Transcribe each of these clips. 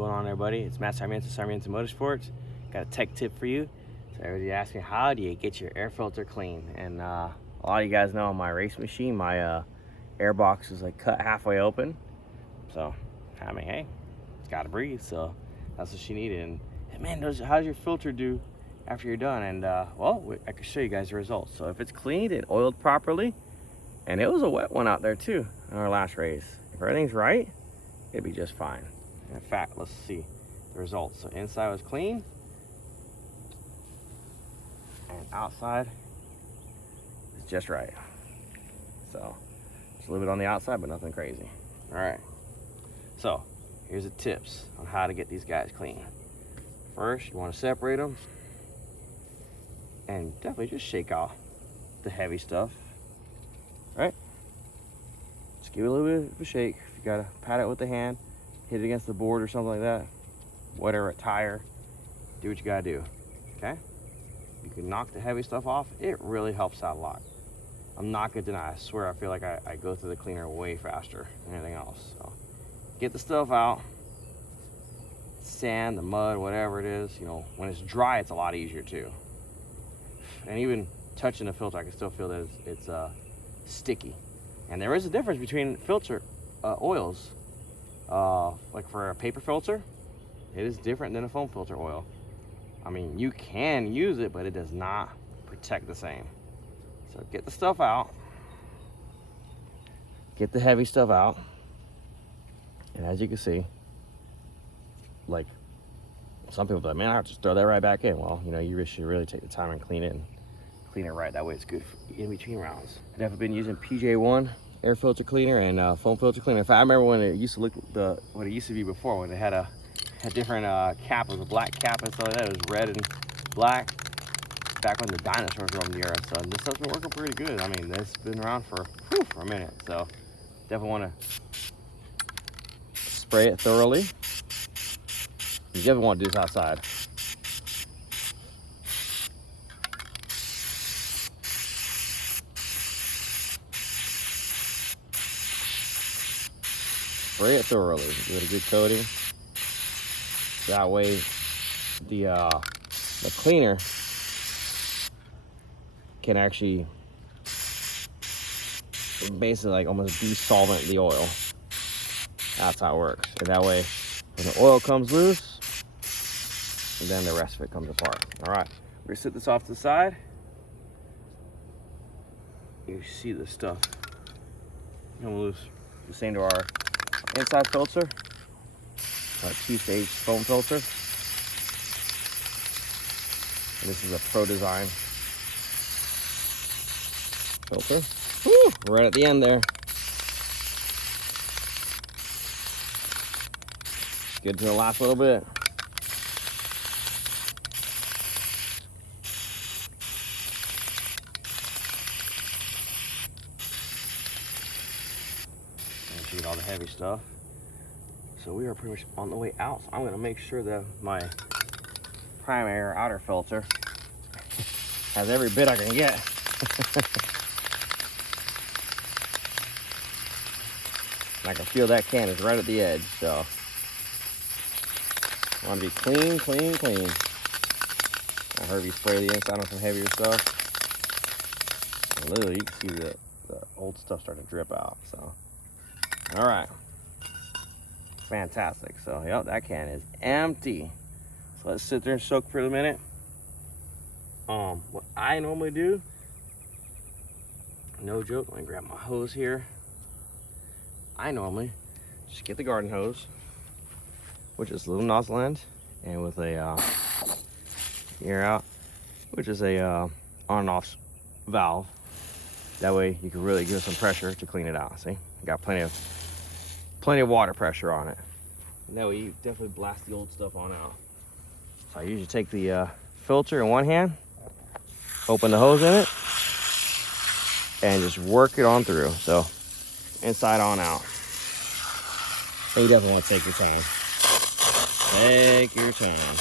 going on, everybody? It's Matt Sarmiento Motorsports. Got a tech tip for you. So everybody asked me, how do you get your air filter clean? And a lot of you guys know on my race machine, my air box is like cut halfway open. So, I mean, hey, it's got to breathe. So that's what she needed. And man, how does your filter do after you're done? And well, I can show you guys the results. So if it's cleaned and oiled properly, and it was a wet one out there too in our last race. If everything's right, it'd be just fine. In fact, let's see the results. So inside was clean, and outside is just right. So just a little bit on the outside, but nothing crazy. All right. So here's the tips on how to get these guys clean. First, you want to separate them, and definitely just shake off the heavy stuff. All right. Just give it a little bit of a shake. If you gotta pat it with the hand, hit it against the board or something like that, whatever, a tire, do what you gotta do, okay? You can knock the heavy stuff off. It really helps out a lot. I'm not gonna deny, I swear, I feel like I go through the cleaner way faster than anything else. So get the stuff out, sand, the mud, whatever it is, you know, when it's dry, it's a lot easier too. And even touching the filter, I can still feel that it's sticky. And there is a difference between filter oils. Like for a paper filter, it is different than a foam filter oil. I mean, you can use it, but it does not protect the same. So get the stuff out, get the heavy stuff out, and as you can see, like some people are like, man, I'll just throw that right back in. Well, you know, you should really take the time and clean it right. That way it's good in between rounds. I've definitely been using PJ1 air filter cleaner and foam filter cleaner. In fact, I remember when it used to look what it used to be before, when it had a different cap. It was a black cap and stuff like that. It was red and black back when the dinosaurs roamed the earth. So this stuff's been working pretty good. I mean, it's been around for a minute. So definitely want to spray it thoroughly. You definitely want to do this outside. Spray it thoroughly. Give it a good coating. That way, the cleaner can actually basically like almost desolvent the oil. That's how it works. And that way, when the oil comes loose, and then the rest of it comes apart. All right, we're gonna set this off to the side. You see the stuff come loose. The same to our inside filter, our 2-stage foam filter. And this is a ProDesign filter. Woo, right at the end there. Good to the last little bit. Get all the heavy stuff. So we are pretty much on the way out. So I'm going to make sure that my primary outer filter has every bit I can get. And I can feel that can is right at the edge. So I want to be clean, clean, clean. I heard you spray the inside on some heavier stuff. And literally, you can see the old stuff starting to drip out. So. All right, fantastic. So, yep, that can is empty. So let's sit there and soak for a minute. What I normally do, no joke, let me grab my hose here. I normally just get the garden hose, which is a little nozzle end, and with a air out, which is a on and off valve. That way you can really give some pressure to clean it out. See, got plenty of water pressure on it. And that way you definitely blast the old stuff on out. So I usually take the filter in one hand, open the hose in it, and just work it on through. So inside on out. And you definitely want to take your time. Take your time.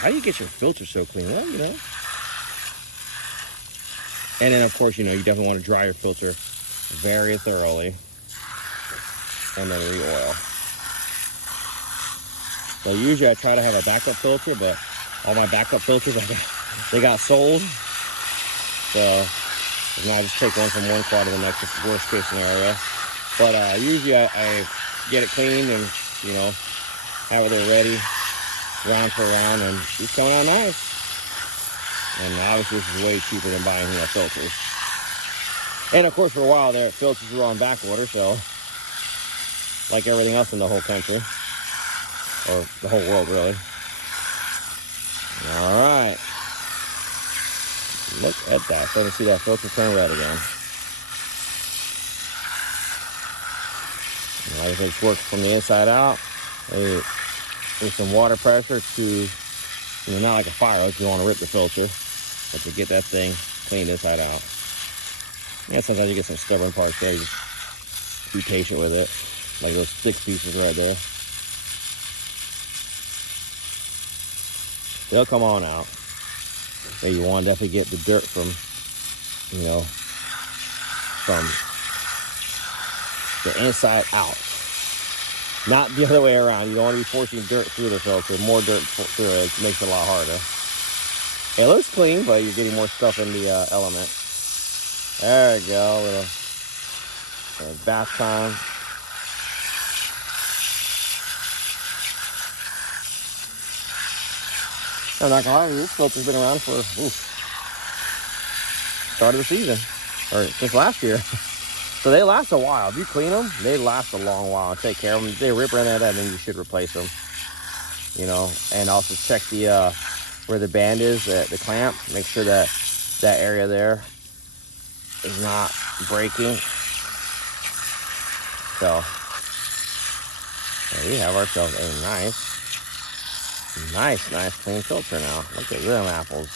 How do you get your filter so clean? Well, you know, And then of course, you know, you definitely want to dry your filter very thoroughly and then re-oil. So usually I try to have a backup filter, but all my backup filters, they got sold. So I just take one from one car to the next, worst case scenario. But usually I get it cleaned and, you know, have it there ready, round for round, and it's coming out nice. And obviously this is way cheaper than buying, you know, filters. And of course for a while there, filters were on back order, so like everything else in the whole country, or the whole world really. All right. Look at that. Starting to see that filter turn red again. And like I said, it's working from the inside out. There's some water pressure to, you know, not like a fire hose, you don't want to rip the filter, but to get that thing cleaned inside out. Yeah, sometimes you get some stubborn parts there. You just be patient with it. Like those 6 pieces right there. They'll come on out. Yeah, you want to definitely get the dirt from, you know, from the inside out. Not the other way around. You don't want to be forcing dirt through the filter. More dirt through it makes it a lot harder. It looks clean, but you're getting more stuff in the element. There we go. Little bath time. I'm not gonna lie to you, this filter's been around for start of the season, or since last year. So they last a while. If you clean them, they last a long while. Take care of them. If they rip right out, then you should replace them. You know, and also check the where the band is, the clamp. Make sure that that area there is not breaking. So there we have ourselves a nice clean filter now. Look at them apples.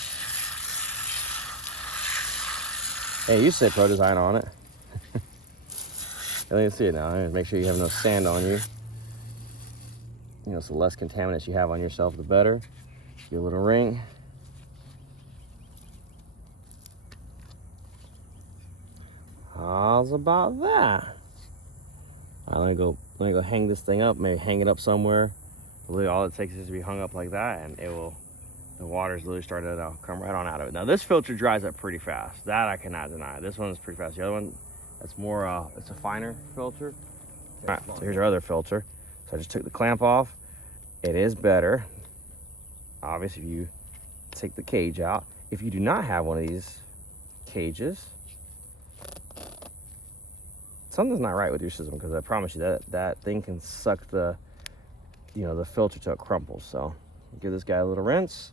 Hey, you said ProDesign on it. Let me see it now. Make sure you have no sand on you. You know, so the less contaminants you have on yourself, the better. Give a little ring. How's about that? All right, let me go hang this thing up. Maybe hang it up somewhere. Literally all it takes is to be hung up like that, and it will, the water's literally starting to come right on out of it. Now this filter dries up pretty fast. That I cannot deny. This one's pretty fast. The other one, that's more, it's a finer filter. All right, so here's our other filter. So I just took the clamp off. It is better, obviously, if you take the cage out. If you do not have one of these cages, something's not right with your system, because I promise you that thing can suck the, you know, the filter till it crumples. So give this guy a little rinse,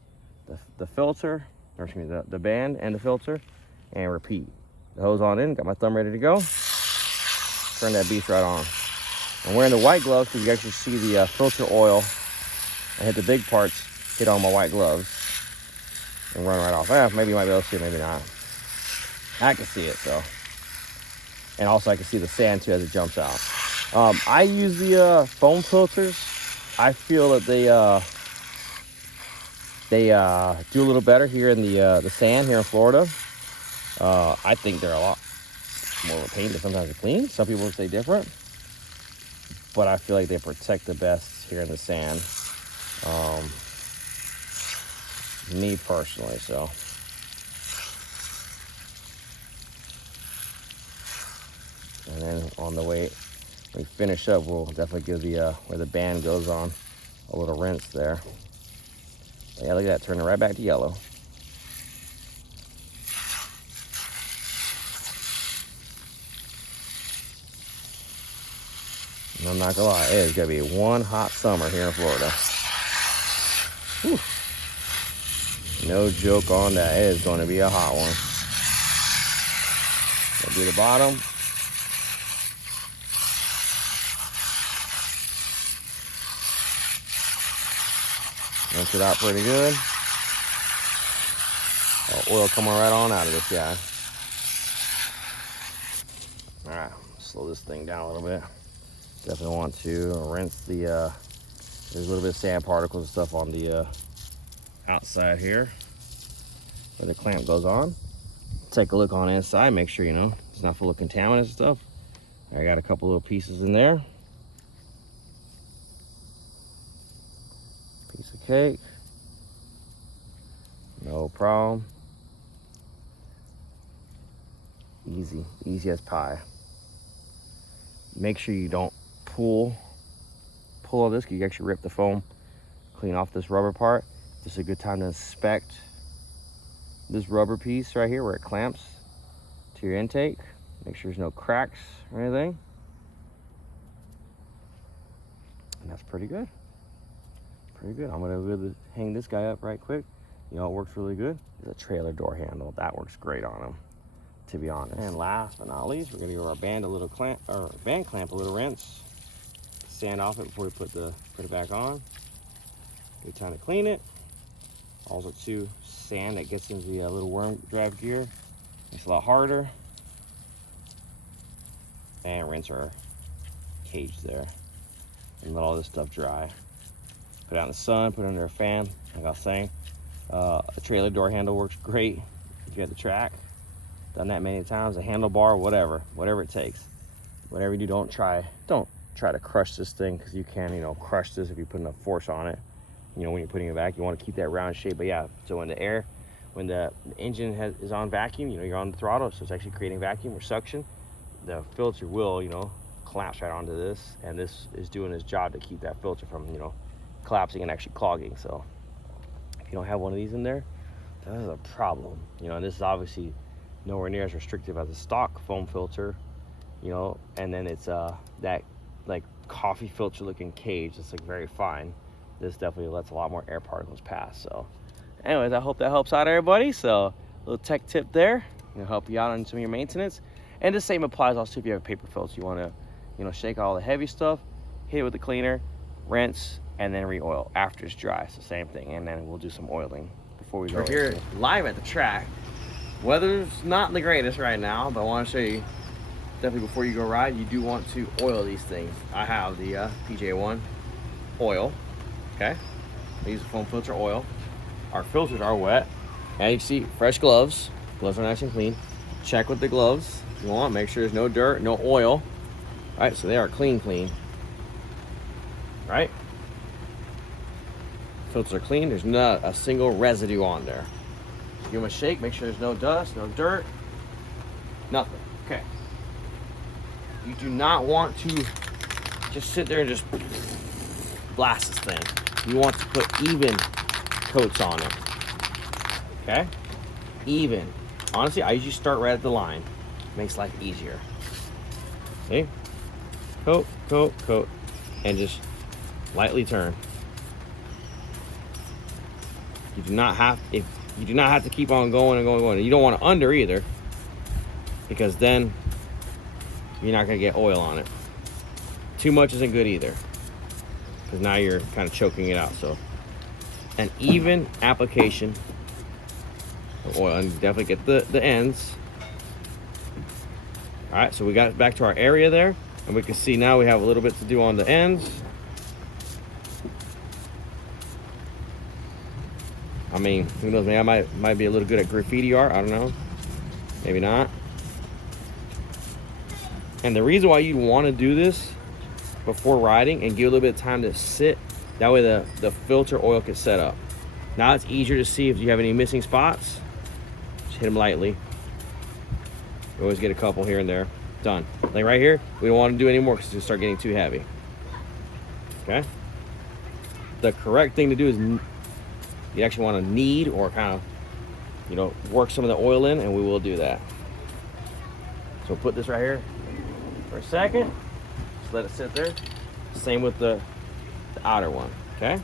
the filter, or excuse me, the band and the filter, and repeat. The hose on in, got my thumb ready to go. Turn that beast right on. I'm wearing the white gloves because you actually see the filter oil. I hit the big parts, hit on my white gloves, and run right off. Maybe you might be able to see it, maybe not. I can see it, so. And also I can see the sand too as it jumps out. I use the foam filters. I feel that they do a little better here in the sand here in Florida. I think they're a lot more of a pain than sometimes to clean. Some people would say different, but I feel like they protect the best here in the sand. Me personally, so. And then on the way we finish up, we'll definitely give the where the band goes on a little rinse there. Yeah, look at that, turning right back to yellow. And I'm not gonna lie, it is gonna be one hot summer here in Florida. Whew. No joke on that, it is gonna be a hot one. Gonna do the bottom. Rinse it out pretty good. Oil coming right on out of this guy. All right, slow this thing down a little bit. Definitely want to rinse the, there's a little bit of sand particles and stuff on the outside here where the clamp goes on. take a look on the inside, make sure, you know, it's not full of contaminants and stuff. I got a couple little pieces in there. Piece of cake. No problem. Easy as pie. Make sure you don't pull all this, because you actually rip the foam clean off this rubber part. This is a good time to inspect this rubber piece right here where it clamps to your intake. Make sure there's no cracks or anything. And that's pretty good. Pretty good. I'm gonna really hang this guy up right quick. You know, it works really good. It's a trailer door handle. That works great on them, to be honest. And last but not least, we're gonna give our band a little clamp, or band clamp a little rinse. Sand off it before we put it back on. Good time to clean it. Also too, sand that gets into the little worm drive gear. Makes it a lot harder. And rinse our cage there. And let all this stuff dry. Put it out in the sun, put it under a fan, like I was saying. A trailer door handle works great if you have the track. Done that many times, a handlebar, whatever it takes. Whatever you do, don't try to crush this thing, because you can, you know, crush this if you put enough force on it. You know, when you're putting it back, you want to keep that round shape. But yeah, so when the engine is on vacuum, you know, you're on the throttle, so it's actually creating vacuum or suction. The filter will, you know, collapse right onto this, and this is doing its job to keep that filter from, you know, collapsing and actually clogging. So if you don't have one of these in there, that is a problem. You know, and this is obviously nowhere near as restrictive as a stock foam filter, you know, and then it's that like coffee filter looking cage. It's like very fine. This definitely lets a lot more air particles pass. So anyways, I hope that helps out everybody. So a little tech tip there, you know, help you out on some of your maintenance. And the same applies also if you have a paper filter. You want to, you know, shake all the heavy stuff, hit it with the cleaner, rinse, and then re-oil after it's dry. So same thing. And then we'll do some oiling before we go. We're here live at the track. Weather's not the greatest right now, but I want to show you, definitely before you go ride, you do want to oil these things. I have the PJ1 oil, okay? I use the foam filter oil. Our filters are wet. And you see, fresh gloves. Gloves are nice and clean. Check with the gloves. You want, make sure there's no dirt, no oil. All right, so they are clean. Right? Filters are clean. There's not a single residue on there. Give them a shake, make sure there's no dust, no dirt, nothing. Okay. You do not want to just sit there and just blast this thing. You want to put even coats on it. Okay? Even. Honestly, I usually start right at the line. Makes life easier. See? Coat, coat, coat. And just lightly turn. You do not have, you do not have to keep on going and going. You don't want to under either, because then you're not going to get oil on it. Too much isn't good either, because now you're kind of choking it out. So an even application of oil, and definitely get the ends. All right, so we got back to our area there, and we can see now we have a little bit to do on the ends. I mean, who knows, maybe I might be a little good at graffiti art, I don't know. Maybe not. And the reason why you want to do this before riding and give a little bit of time to sit, that way the filter oil can set up. Now it's easier to see if you have any missing spots. Just hit them lightly. You always get a couple here and there. Done. Like right here, we don't want to do any more because it's going to start getting too heavy. Okay? The correct thing to do is you actually want to knead or kind of, you know, work some of the oil in, and we will do that. So put this right here for a second. Just let it sit there. Same with the outer one, okay?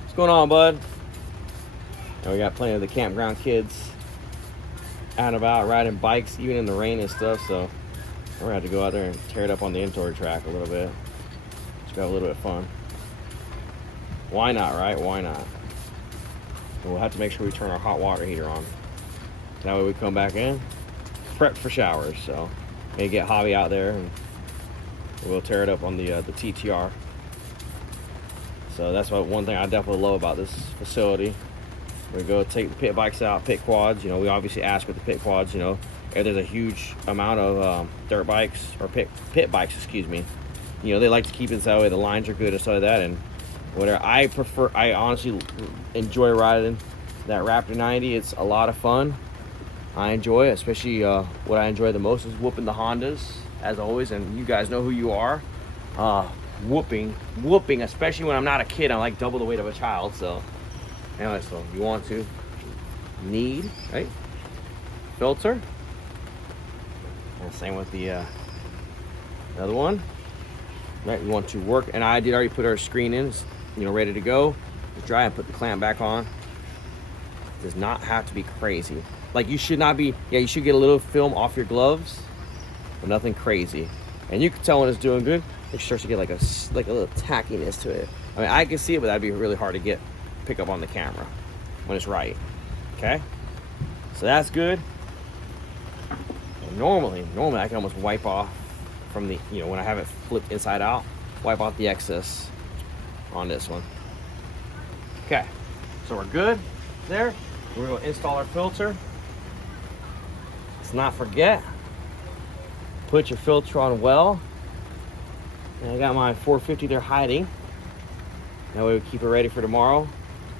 What's going on, bud? And we got plenty of the campground kids out and about riding bikes, even in the rain and stuff, so we're gonna have to go out there and tear it up on the inventory track a little bit. Just have a little bit of fun. Why not, right? Why not? And we'll have to make sure we turn our hot water heater on. That way we come back in, prep for showers. So maybe get Javi out there and we'll tear it up on the TTR. So that's one thing I definitely love about this facility. We go take the pit bikes out, pit quads. You know, we obviously ask with the pit quads, you know, if there's a huge amount of dirt bikes or pit bikes, excuse me. You know, they like to keep it that way. The lines are good and stuff like that. And whatever, I honestly enjoy riding that Raptor 90. It's a lot of fun. I enjoy it, especially what I enjoy the most is whooping the Hondas, as always. And you guys know who you are. Whooping, especially when I'm not a kid. I'm like double the weight of a child. So anyway, so you want to need, right, filter. And same with the other one. Right, you want to work, and I did already put our screen in, it's, you know, ready to go. It's dry and put the clamp back on. It does not have to be crazy. Like, you should not be, yeah, you should get a little film off your gloves, but nothing crazy. And you can tell when it's doing good. It starts to get like a little tackiness to it. I mean, I can see it, but that'd be really hard to pick up on the camera when it's right. Okay, so that's good. And normally I can almost wipe off from the, you know, when I have it flipped inside out, wipe off the excess on this one. Okay, so we're good there. We're going to install our filter. Let's not forget, put your filter on well. And I got my 450 there hiding. That way we keep it ready for tomorrow.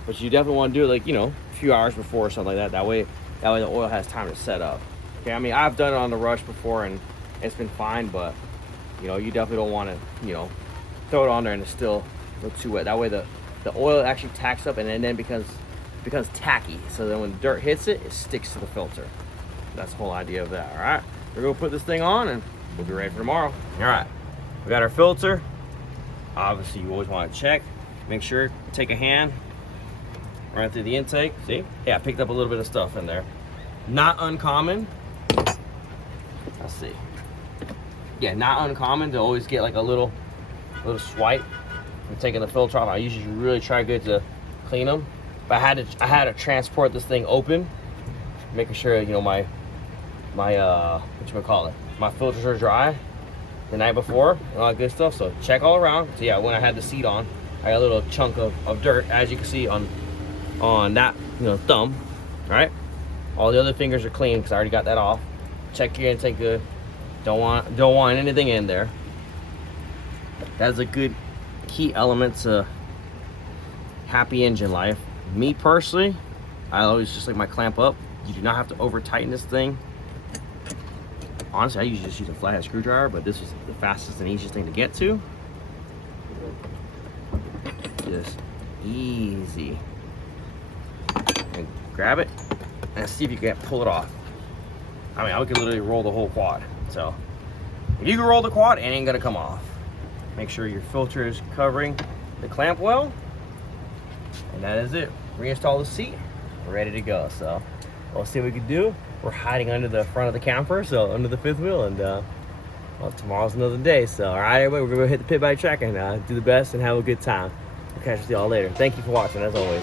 But you definitely want to do it, like, you know, a few hours before or something like that. That way the oil has time to set up. Okay, I mean, I've done it on the rush before and it's been fine, but you know, you definitely don't want to, you know, throw it on there and it's still look too wet. That way the oil actually tacks up and then becomes tacky. So then when dirt hits it, it sticks to the filter. That's the whole idea of that. All right, we're gonna put this thing on and we'll be ready for tomorrow. All right, we got our filter. Obviously, you always want to check, make sure, take a hand, run through the intake. See, yeah, I picked up a little bit of stuff in there. Not uncommon. Let's see. Yeah, not uncommon to always get like a little swipe from taking the filter off. I usually really try good to clean them, but I had to transport this thing open, making sure, you know, my my filters are dry the night before and all that good stuff. So check all around. So yeah, when I had the seat on, I got a little chunk of dirt, as you can see on that, you know, thumb. All right, all the other fingers are clean because I already got that off. Check your intake good. Don't want anything in there. That's a good key element to happy engine life. Me personally, I always just like my clamp up. You do not have to over tighten this thing. Honestly, I usually just use a flathead screwdriver, but this was the fastest and easiest thing to get to. Just easy. And grab it and see if you can pull it off. I mean, I could literally roll the whole quad. So if you can roll the quad, it ain't gonna come off. Make sure your filter is covering the clamp well, and that is it. Reinstall the seat, we're ready to go. So we'll see what we can do. We're hiding under the front of the camper, so under the fifth wheel, and well, tomorrow's another day. So all right, everybody, we're gonna hit the pit bike track and do the best and have a good time. We'll catch you all later. Thank you for watching, as always.